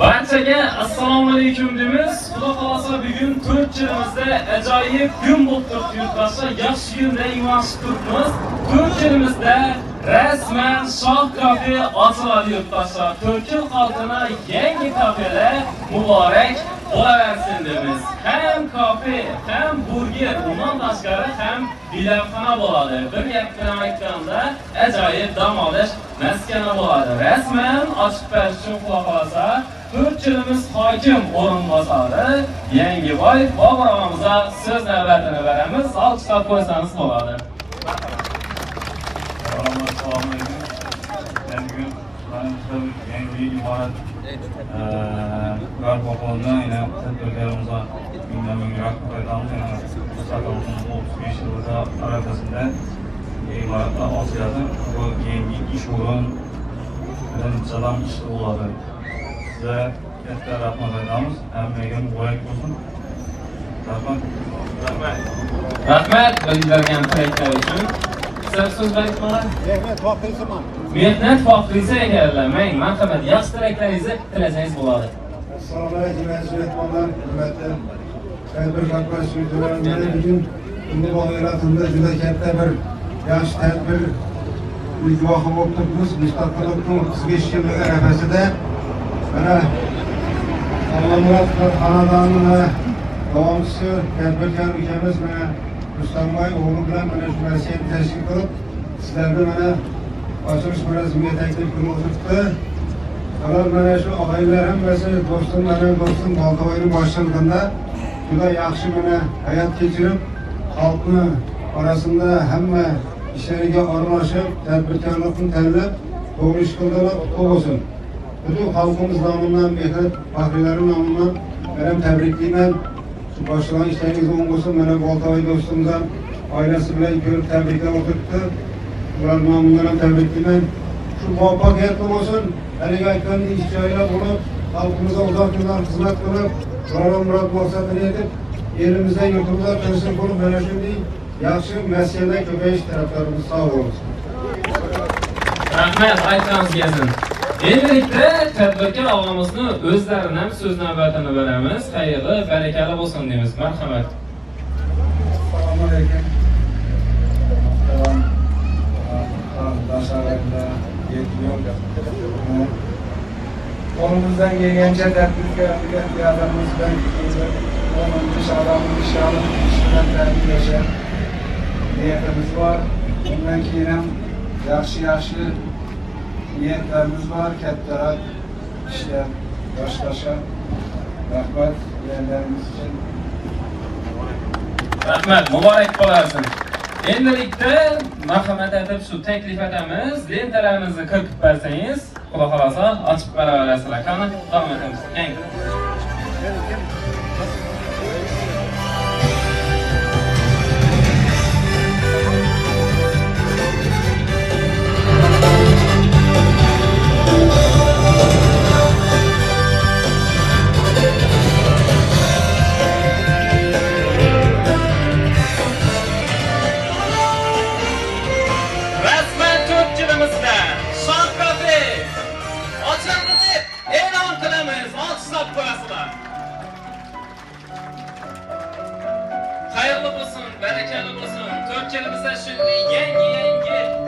Barchaga assalomu alaykum deymiz. Xudo xolasa bugun 4-yilimizda ajoyib kun bo'lib turibdi yurtdoshlar. Yaxshi kunda iymon turibmiz. 4-yilimizda rasman Shoh kafe ochiladi yurtdoshlar. 4 yil xalqina yangi kafelar muborak bo'laversin deymiz. Ham kafe, ham burger, bundan tashqari ham bilavxona bo'ladi. Bir gap bilan aytganda ajoyib dam olish maskani bo'ladi. Rasman ochib berish uchun xudo xolasa 4-yilimiz hokim o'rinbosari Yangiboy Bobur og'amizga so'z navbatini beramiz. Alqishlar qo'ysangiz bo'ladi. Assalomu alaykum. Yangi imorat barpo qilindi. Yana tadbirkorlarimizga ming-ming rahmat aytamiz. Sakamizning 35 yilda arafasida imoratlar ochiladi. Bu yangi ish o'rin bilan salom ish bo'ladi. Sizga katta rahmat aytamiz. Hammaga muborak bo'lsin. Rahmat bildirgan tilaklar uchun. So'z aytmoqlar. Mehnat faxriysi ekanlar. Marhamat, yaxshi tilaklaringizni tilasangiz bo'ladi. Assalomu alaykum mehmonlar, hurmatli tadbirkor mas'ullar. Bugun bunday bolalarga juda katta bir yaxshi tadbir guvohi bo'lib turibmiz. Mustaqillikning 35 yillik arafasida mana Allamurod xonadonining davomchisi tadbirkor ukamiz mana Rustamboy o'g'li bilan mana shu masjidni tashkil qilib, sizlarga mana ochilish marosimiga taklif qilib o'tiribdi. Ular mana shu og'aylar hammasi do'stim Boltaboyning boshchiligida juda yaxshi mana hayot kechirib, xalqni orasida hamma ishlariga aralashib, tadbirkorlikni tanlab, to'g'ri ish qildilar, qutlug' bo'lsin. Butun xalqimiz nomidan, mehnat faxriylari nomidan men tabriklayman. Boshlangan ishlaringiz o'ng bo'lsin. Mana Boltaboy do'stimizdan oilasi bilan ko'rib tabriklab o'tiribdi. Ular nomidan ham tabriklayman. Shu muvaffaqiyatli bo'lsin. Haligi aytgandek ish joylar bo'lib, xalqimizga uzoq yillar xizmat qilib, murod maqsadini yetib, elimizda yurtimizda tinchlik bo'lib, mana shunday yaxshi maskanlar ko'payish tarafdorimiz sog' bo'lsin. Rahmat, aytsangiz kelsin. Endilikda tadbirkor og'amizni o'zlarining ham so'z navbatini beramiz. Xayrli, barakali bo'lsin deymiz. Marhamat. Assalomu alaykum. Qo'limizdan kelgancha tadbirkorlarga yordamimizdan ishdan ta'minlash niyatimiz bor. Bundan keyin ham yaxshi niyatlarimiz bor, kattaroq ishlar boshlashga. Rahmat berganlariniz uchun. Rahmat, muborak bo'larsin. Endilikda marhamat etib shu taklif etamiz. Lentalarimizni kiritib bersangiz, xudo xolasa ochib beraverasizlar. Qani, davom etamiz. Xayrli bo'lsin, barakali bo'lsin. 4 yilimizda shunday yangi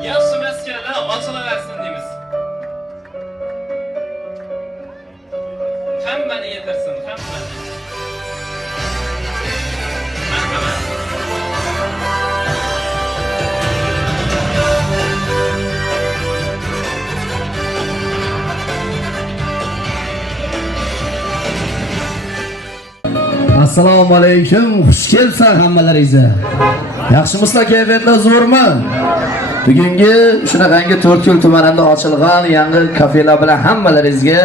yaxshi maskanlar ochilaversin deymiz. Hammani yetirsin, hammani. Marhamat. Assalomu alaykum. Xush kelibsan hammalaringizga. Yaxshimisizlar, kayfiyatlar zo'rmi? Bugungi shunaqangi 4 yil tumanida ochilgan yangi kafelar bilan hammalaringizga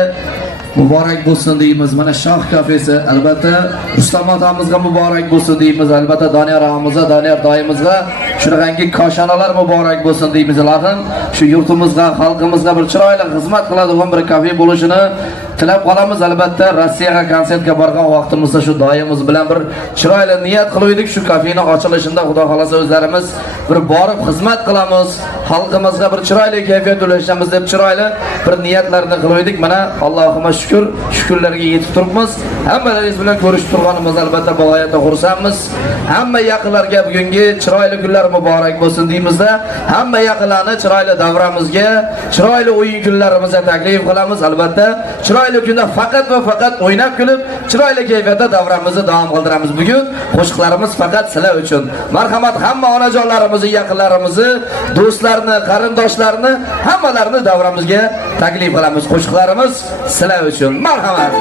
muborak bo'lsin deymiz. Mana Shoh kafesi, albatta Rustam otamizga muborak bo'lsin deymiz. Albatta Doniyor og'amizga, Doniyor doyimizga shunaqangi koshonalar muborak bo'lsin deymiz. Ilohim shu yurtimizga, xalqimizga bir chiroyli xizmat qiladigan bir kafe bo'lishini tilab qolamiz. Albatta Rossiyaga konsertga borgan vaqtimizda shu doyimiz bilan bir chiroyli niyat qildik. Shu kafening ochilishida xudo xolasa o'zlarimiz bir borib xizmat qilamiz. Xalqimizga bir chiroyli kayfiyat ulashamiz deb chiroyli bir niyatlarni qildik. Mana Allohimga shukr, shukrlarga yetib turibmiz. Hammalaringiz bilan ko'rishib turganimiz albatta bog'ayatda xursandmiz. Hamma yaqinlarga bugungi chiroyli kunlar muborak bo'lsin deymizda, hamma yaqinlarni chiroyli davramizga, chiroyli o'yin kunlarimizga taklif qilamiz. Albatta, chiroyli kunda faqat va faqat o'ynab kulib, chiroyli kayfiyatda davramizni davom qildiramiz. Bugun qo'shiqlarimiz faqat sizlar uchun. Marhamat, hamma onajonlarimizni, yaqinlarimizni, do'stlarni, qarindoshlarni hammalarini davramizga taklif qilamiz. Qo'shiqlarimiz sizlar uchun. Marhamat.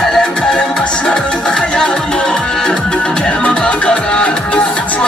Kalem başlarım hayal oldu. Gelme bakara, saçma